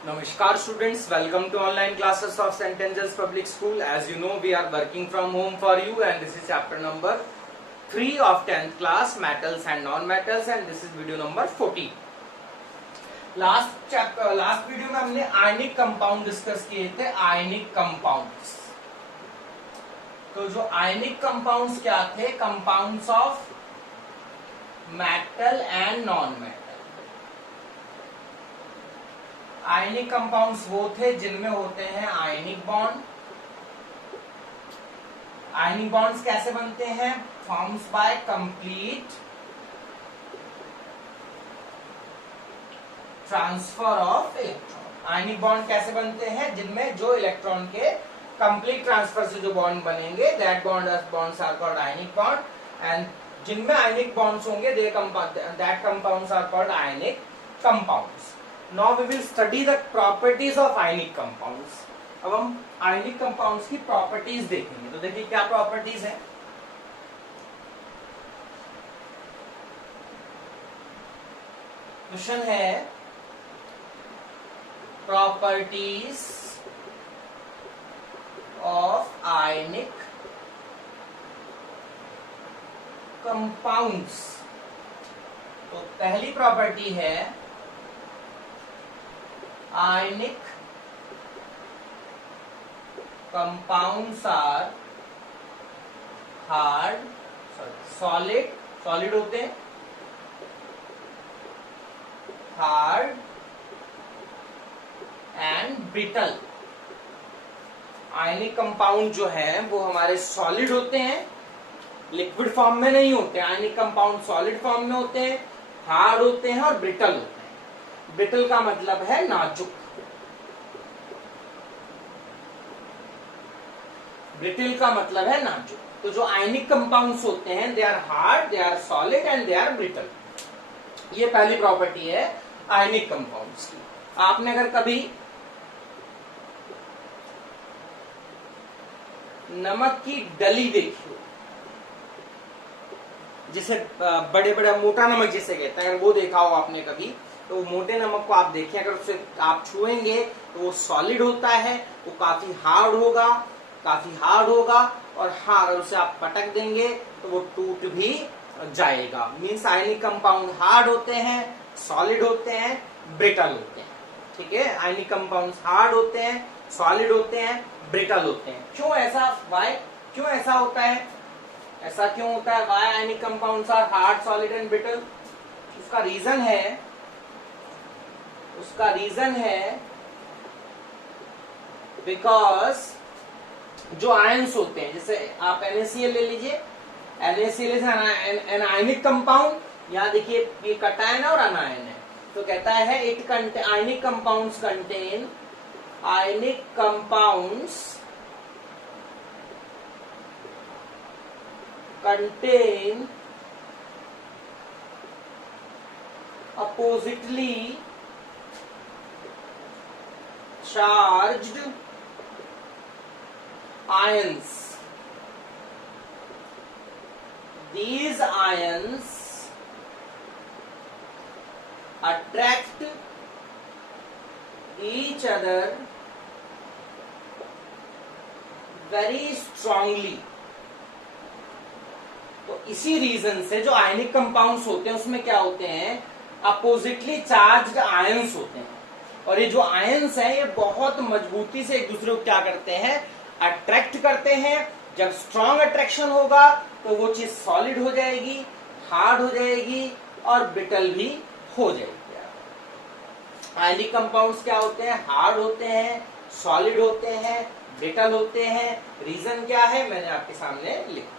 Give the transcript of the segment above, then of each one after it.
Namaskar students, welcome to online classes of St. Angel's Public School. As you know, we are working from home for you and this is chapter number 3 of 10th class, metals and non-metals, and this is video number 14. Last video में हमने ionic compound discuss किए थे, ionic compounds. तो जो ionic compounds क्या थे? Compounds of metal and non metal. Ionic compounds वो थे जिनमें होते हैं आयनिक बॉन्ड। आयनिक बॉन्ड्स कैसे बनते हैं? Forms by complete transfer of electron. Ionic bond कैसे बनते हैं? जिनमें जो इलेक्ट्रॉन के कंप्लीट ट्रांसफर से जो बॉन्ड बनेंगे, that bonds are called ionic bond. And जिनमें आयनिक बॉन्ड्स होंगे, that compounds are called ionic compounds. Now we will study the properties of ionic compounds. अब हम आयनिक कंपाउंड्स की प्रॉपर्टीज देखेंगे। तो देखिए क्या प्रॉपर्टीज है। क्वेश्चन है प्रॉपर्टीज ऑफ आयनिक कंपाउंड्स। तो पहली प्रॉपर्टी है ionic compounds are hard, solid होते हैं, hard and brittle. Ionic compound जो है वो हमारे सॉलिड होते हैं, लिक्विड फॉर्म में नहीं होते। आयनिक कंपाउंड सॉलिड फॉर्म में होते हैं, हार्ड होते हैं और ब्रिटल होते हैं। ब्रिटल का मतलब है नाजुक। ब्रिटल का मतलब है नाजुक। तो जो आयनिक कंपाउंड्स होते हैं, they are hard, they are solid and they are brittle. ये पहली प्रॉपर्टी है आयनिक कंपाउंड्स की। आपने अगर कभी नमक की डली देखी हो, जिसे बड़े बड़े मोटा नमक जिसे कहते हैं, वो देखा हो आपने कभी, तो मोटे नमक को आप देखिए, अगर उसे आप छुएंगे तो वो सॉलिड होता है, वो काफी हार्ड होगा और हाँ, अगर उसे आप पटक देंगे तो वो टूट भी जाएगा। मीन्स आयनिक कंपाउंड हार्ड होते हैं, सॉलिड होते हैं, ब्रिटल होते हैं। ठीक है, आयनिक कंपाउंड हार्ड होते हैं, सॉलिड होते हैं, ब्रिटल होते हैं। क्यों ऐसा? वाई? क्यों ऐसा होता है? ऐसा क्यों होता है? Why ionic compounds are hard, solid and brittle? उसका रीजन है बिकॉज जो आयंस होते हैं, जैसे आप NaCl ले लीजिए, NaCl is an ionic compound. यहाँ देखिए ये कटायन और अनायन है। तो कहता है ionic compounds contain oppositely charged ions. These ions attract each other very strongly. तो इसी रीजन से जो आयनिक कंपाउंड्स होते हैं उसमें क्या होते हैं? अपोजिटली चार्ज्ड आयंस होते हैं। और ये जो आयंस हैं ये बहुत मजबूती से एक दूसरे को क्या करते हैं? अट्रैक्ट करते हैं। जब स्ट्रॉन्ग अट्रैक्शन होगा तो वो चीज सॉलिड हो जाएगी, हार्ड हो जाएगी और ब्रिटल भी हो जाएगी। आयनिक कंपाउंड्स क्या होते हैं? हार्ड होते हैं, सॉलिड होते हैं, ब्रिटल होते हैं। रीजन क्या है? मैंने आपके सामने लिखा।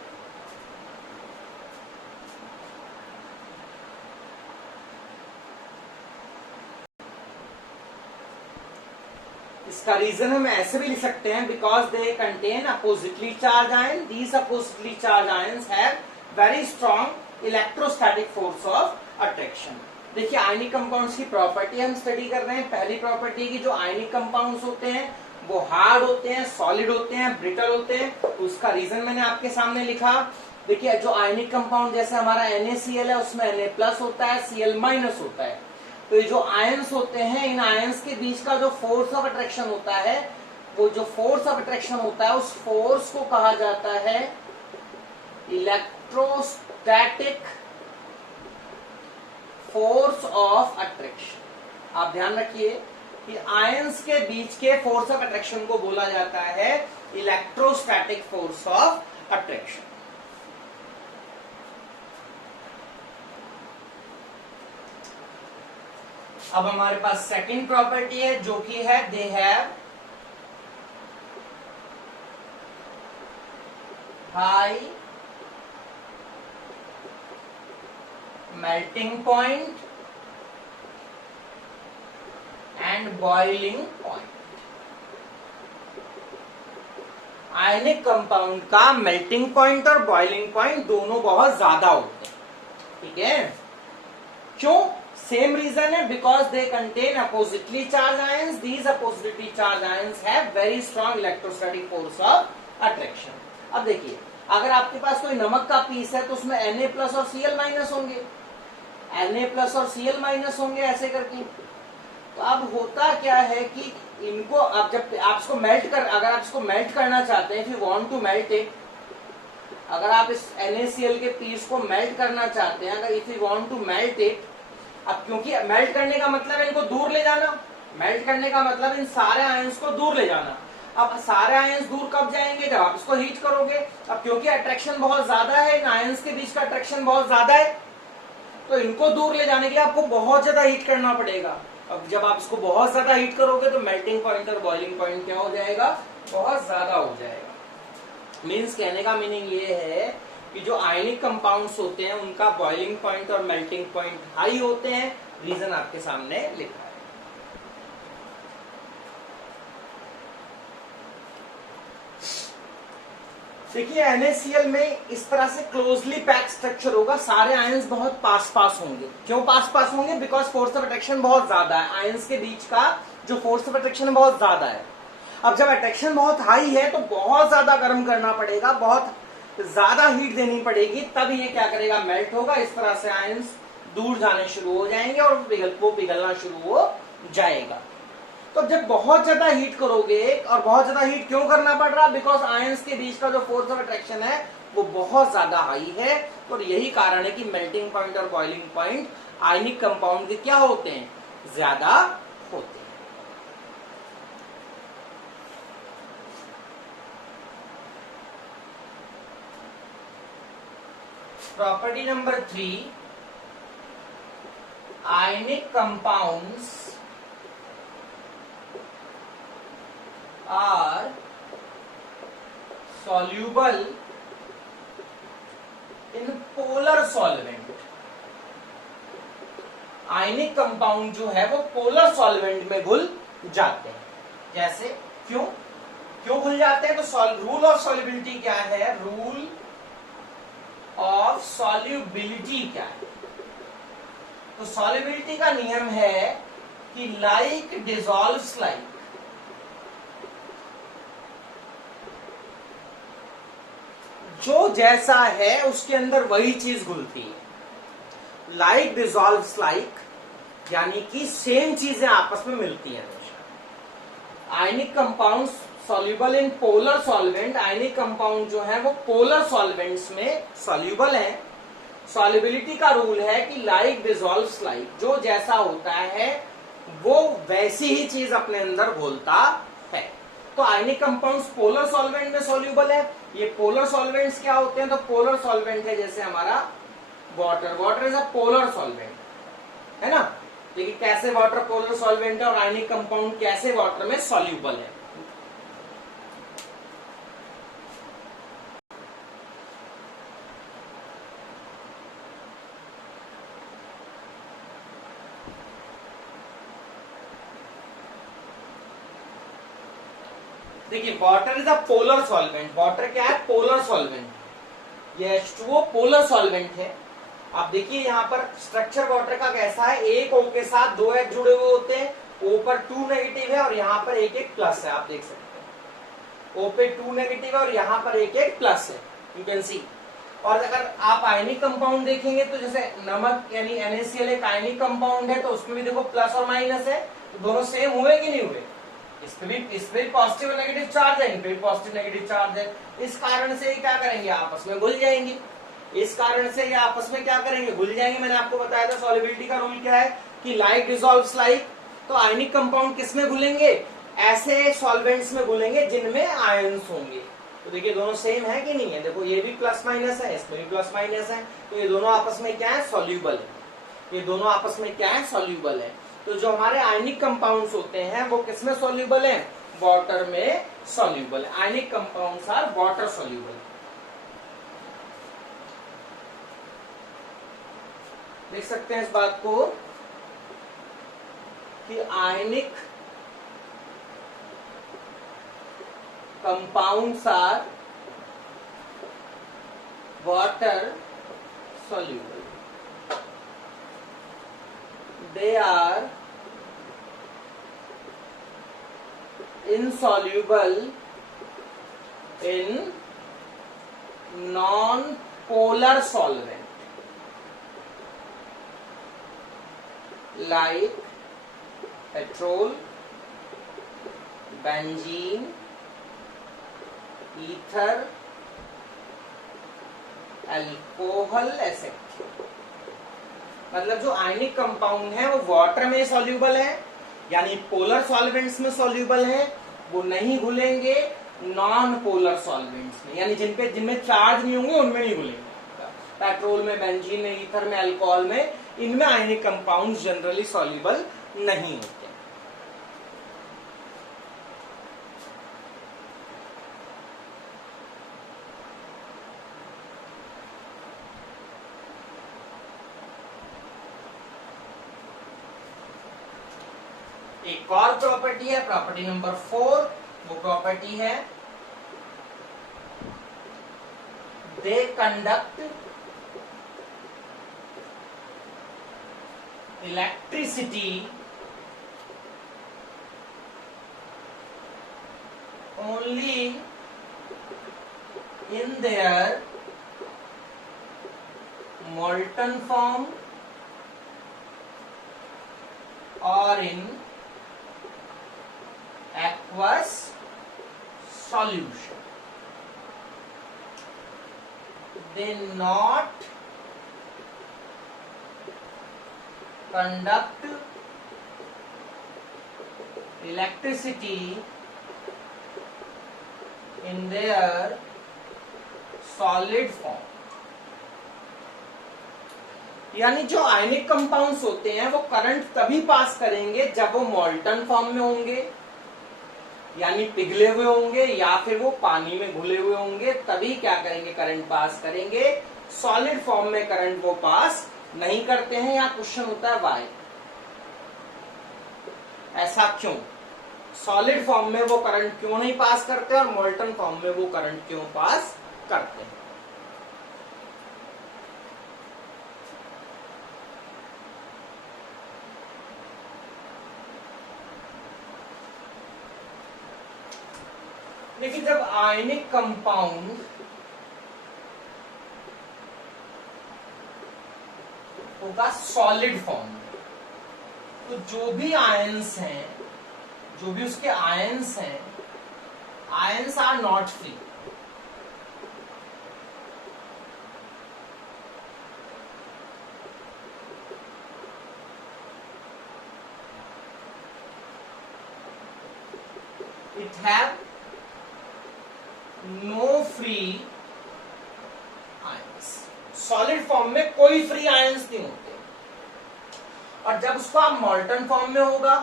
इसका रीजन हम ऐसे भी लिख सकते हैं, because they contain oppositely charge ion. These oppositely charge ions have very strong electrostatic force of attraction. देखिए आयनिक कंपाउंड्स की प्रॉपर्टी हम स्टडी कर रहे हैं। पहली प्रॉपर्टी की जो आयनिक कंपाउंड्स होते हैं वो हार्ड होते हैं, सॉलिड होते हैं, ब्रिटल होते हैं। उसका रीजन मैंने आपके सामने लिखा। देखिए जो आयनिक कंपाउंड जैसे हमारा NaCl है उसमें Na+ होता है, Cl- होता है। तो ये जो आयंस होते हैं, इन आयंस के बीच का जो फोर्स ऑफ अट्रैक्शन होता है, वो जो फोर्स ऑफ अट्रैक्शन होता है उस फोर्स को कहा जाता है इलेक्ट्रोस्टैटिक फोर्स ऑफ अट्रैक्शन। आप ध्यान रखिए कि आयंस के बीच के फोर्स ऑफ अट्रैक्शन को बोला जाता है इलेक्ट्रोस्टैटिक फोर्स ऑफ अट्रैक्शन। अब हमारे पास सेकंड प्रॉपर्टी है जो कि है they have high melting point and boiling point. Ionic compound का मेल्टिंग पॉइंट और बॉइलिंग पॉइंट दोनों बहुत ज्यादा होते हैं, ठीक है। क्यों? सेम रीजन है, because they contain oppositely charge ions. These oppositely charge ions have very strong electrostatic force of attraction. अब देखिए, अगर आपके पास कोई नमक का पीस है तो उसमें Na+ और Cl- होंगे, Na+ और Cl- होंगे, ऐसे करके। तो अब होता क्या है कि इनको आप जब आप इसको अगर आप इसको मेल्ट करना चाहते हैं, if you want to melt it, अगर आप इस NaCl के पीस को मेल्ट करना चाहते हैं, अगर if you want to melt it, अब क्योंकि मेल्ट करने का मतलब है इनको दूर ले जाना, मेल्ट करने का मतलब इन सारे आयंस को दूर ले जाना। अब सारे आयंस दूर कब जाएंगे? जब आप इसको हीट करोगे। अब क्योंकि अट्रैक्शन बहुत ज्यादा है, इन आयंस के बीच का अट्रैक्शन बहुत ज्यादा है, तो इनको दूर ले जाने के लिए आपको बहुत ज्यादा हीट करना पड़ेगा। अब जब आप इसको बहुत ज्यादा हीट करोगे तो मेल्टिंग पॉइंट और बॉइलिंग पॉइंट क्या हो जाएगा? बहुत ज्यादा हो जाएगा। मीन्स कहने का मीनिंग ये है कि जो आयनिक कंपाउंड्स होते हैं उनका बॉइलिंग पॉइंट और मेल्टिंग पॉइंट हाई होते हैं। रीजन आपके सामने लिखा है। देखिए, NaCl में इस तरह से क्लोजली पैक स्ट्रक्चर होगा, सारे आयंस बहुत पास पास होंगे। क्यों पास पास होंगे? बिकॉज फोर्स ऑफ अट्रैक्शन बहुत ज्यादा है, आयंस के बीच का जो फोर्स ऑफ अट्रैक्शन है बहुत ज्यादा है। अब जब अट्रैक्शन बहुत हाई है तो बहुत ज्यादा गर्म करना पड़ेगा, बहुत ज्यादा हीट देनी पड़ेगी, तब ये क्या करेगा? मेल्ट होगा। इस तरह से आयंस दूर जाने शुरू हो जाएंगे और वो पिघलना शुरू हो जाएगा। तो जब बहुत ज्यादा हीट करोगे, और बहुत ज्यादा हीट क्यों करना पड़ रहा? बिकॉज आयंस के बीच का जो फोर्स ऑफ अट्रैक्शन है वो बहुत ज्यादा हाई है, और यही कारण है कि मेल्टिंग पॉइंट और बॉइलिंग पॉइंट आयनिक कंपाउंड के क्या होते हैं? ज्यादा होते हैं। Property number 3, ionic compounds are soluble in polar solvent। Ionic compound जो है वो पोलर सॉल्वेंट में घुल जाते हैं। जैसे क्यों घुल जाते हैं? तो रूल ऑफ सॉल्युबिलिटी क्या है? रूल ऑफ सॉल्युबिलिटी क्या है? तो सॉल्युबिलिटी का नियम है कि लाइक डिसॉल्व्स लाइक। जो जैसा है उसके अंदर वही चीज घुलती है। लाइक डिसॉल्व्स लाइक, यानी कि सेम चीजें आपस में मिलती हैं हमेशा। Ionic compound soluble in polar solvent, ionic compound जो है वो पोलर सॉल्वेंट्स में सॉल्युबल है। सॉल्युबिलिटी का रूल है कि लाइक डिसॉल्व्स लाइक, जो जैसा होता है वो वैसी ही चीज अपने अंदर घोलता है। तो आयनिक कंपाउंड्स पोलर सॉल्वेंट में सॉल्युबल है। ये पोलर सॉल्वेंट्स क्या होते हैं? तो पोलर सॉल्वेंट है जैसे हमारा water. Water is a polar solvent, है ना। देखिए कैसे वाटर पोलर सॉल्वेंट है और आयनिक कंपाउंड कैसे वाटर में सॉल्युबल है। देखिए water is a polar solvent. Water क्या है? Polar solvent. ये H2O पोलर सॉल्वेंट है। आप देखिए यहाँ पर स्ट्रक्चर वाटर का कैसा है? एक O के साथ 2 H जुड़े हुए होते हैं। O पर 2 नेगेटिव है और यहाँ पर एक प्लस है। आप देख सकते हैं O पे 2 नेगेटिव है और यहाँ पर एक प्लस है। You can see. और अगर आप आयनिक कंपाउंड देखेंगे तो जैसे नमक यानी NaCl एक आयनिक कंपाउंड है, तो उसमें भी देखो प्लस और माइनस है, तो दोनों सेम हुए कि नहीं हुए? इस पे भी पॉजिटिव और नेगेटिव चार्ज है, इन पे भी पॉजिटिव नेगेटिव चार्ज है। इस कारण से ये क्या करेंगे, आपस में घुल जाएंगे। इस कारण से ये आपस में क्या करेंगे, घुल जाएंगे। मैंने आपको बताया था सॉल्युबिलिटी का रूल क्या है कि लाइक डिसॉल्व्स लाइक। तो आयनिक कंपाउंड किस में घुलेंगे, ऐसे सॉल्वेंट्स में घुलेंगे जिनमें आयंस होंगे। तो देखिए दोनों सेम है कि नहीं है, देखो ये भी प्लस माइनस है, इसमें भी प्लस माइनस है, तो ये दोनों आपस में क्या है, सॉल्यूबल है। ये दोनों आपस में क्या है, सॉल्यूबल है। तो जो हमारे आयनिक कंपाउंड्स होते हैं वो किसमें सॉल्यूबल है, वाटर में सॉल्यूबल है। Ionic compounds are water soluble. देख सकते हैं इस बात को कि ionic compounds are water soluble. They are insoluble in non-polar solvent like petrol, benzene, ether, alcohol asset. मतलब जो आयनिक कंपाउंड है वो वाटर में सॉल्यूबल है, यानी पोलर सॉल्वेंट्स में सॉल्यूबल है, वो नहीं घुलेंगे नॉन पोलर सॉल्वेंट्स में, यानी जिनमें चार्ज नहीं होंगे उनमें नहीं घुलेंगे। पेट्रोल में, बेंजीन में, ईथर में, अल्कोहल में, इनमें आयनिक कंपाउंड जनरली सॉल्यूबल नहीं होते। एक और प्रॉपर्टी है, प्रॉपर्टी नंबर 4, वो प्रॉपर्टी है they conduct electricity only in their molten form or in aqueous solution. They not conduct electricity in their solid form. यानी जो आयनिक कंपाउंड्स होते हैं वो करंट तभी पास करेंगे जब वो मॉल्टन फॉर्म में होंगे, यानी पिघले हुए होंगे, या फिर वो पानी में घुले हुए होंगे, तभी क्या करेंगे, करंट पास करेंगे। सॉलिड फॉर्म में करंट वो पास नहीं करते हैं। यहाँ क्वेश्चन होता है वाई, ऐसा क्यों, सॉलिड फॉर्म में वो करंट क्यों नहीं पास करते और मॉल्टन फॉर्म में वो करंट क्यों पास करते हैं। देखिए जब आयनिक कंपाउंड होगा सॉलिड फॉर्म में, तो जो भी आयंस हैं, जो भी उसके आयंस हैं, ions are not free. It have no free ions. Solid form में कोई फ्री आयंस नहीं होते। और जब उसका मॉल्टन फॉर्म में होगा,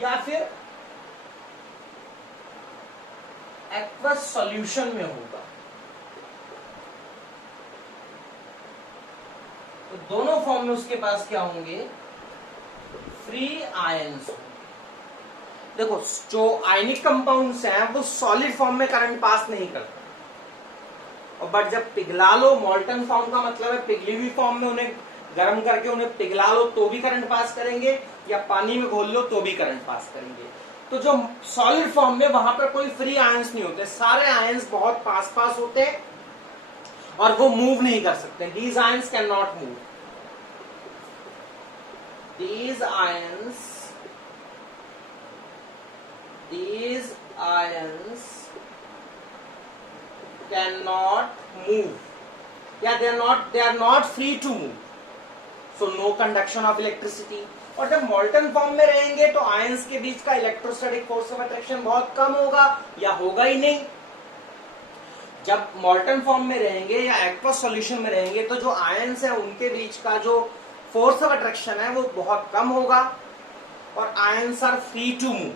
या फिर एक्वस सॉल्यूशन में होगा, तो दोनों फॉर्म में उसके पास क्या होंगे, फ्री आयंस। देखो जो आयनिक कंपाउंड्स हैं वो सॉलिड फॉर्म में करंट पास नहीं करते, और बट जब पिघला लो, मॉल्टन फॉर्म का मतलब है पिघली हुई फॉर्म में उन्हें गर्म करके उन्हें पिघला लो तो भी करंट पास करेंगे, या पानी में घोल लो तो भी करंट पास करेंगे। तो जो सॉलिड फॉर्म में वहां पर कोई फ्री आयंस नहीं होते, सारे आयंस बहुत पास पास होते हैं और वो मूव नहीं कर सकते। These ions can not move, these ions cannot move, yeah, they are not free to move, so no conduction of electricity। और जब मॉल्टन फॉर्म में रहेंगे तो आयंस के बीच का इलेक्ट्रोस्टैटिक फोर्स ऑफ अट्रैक्शन बहुत कम होगा या होगा ही नहीं। जब मॉल्टन फॉर्म में रहेंगे या एक्वस सॉल्यूशन में रहेंगे तो जो आयंस है उनके बीच का जो फोर्स ऑफ अट्रैक्शन है वो बहुत कम होगा और ions are free to move.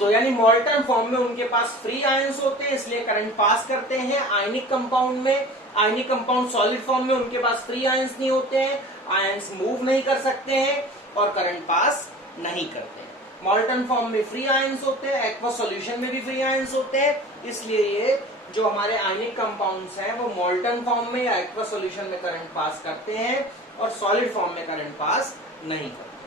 तो यानी मॉल्टन फॉर्म में उनके पास फ्री आयंस होते हैं, इसलिए करंट पास करते हैं। आयनिक कंपाउंड में, आयनिक कंपाउंड सॉलिड फॉर्म में उनके पास फ्री आयंस नहीं होते हैं, आयंस मूव नहीं कर सकते हैं और करंट पास नहीं करते हैं। मॉल्टन फॉर्म में फ्री आयंस होते हैं, एक्वस सॉल्यूशन में भी फ्री आयंस होते हैं, इसलिए ये जो हमारे आयनिक कंपाउंड्स हैं वो मॉल्टन फॉर्म में या एक्वस सॉल्यूशन में करंट पास करते हैं और सॉलिड फॉर्म में करंट पास नहीं करते।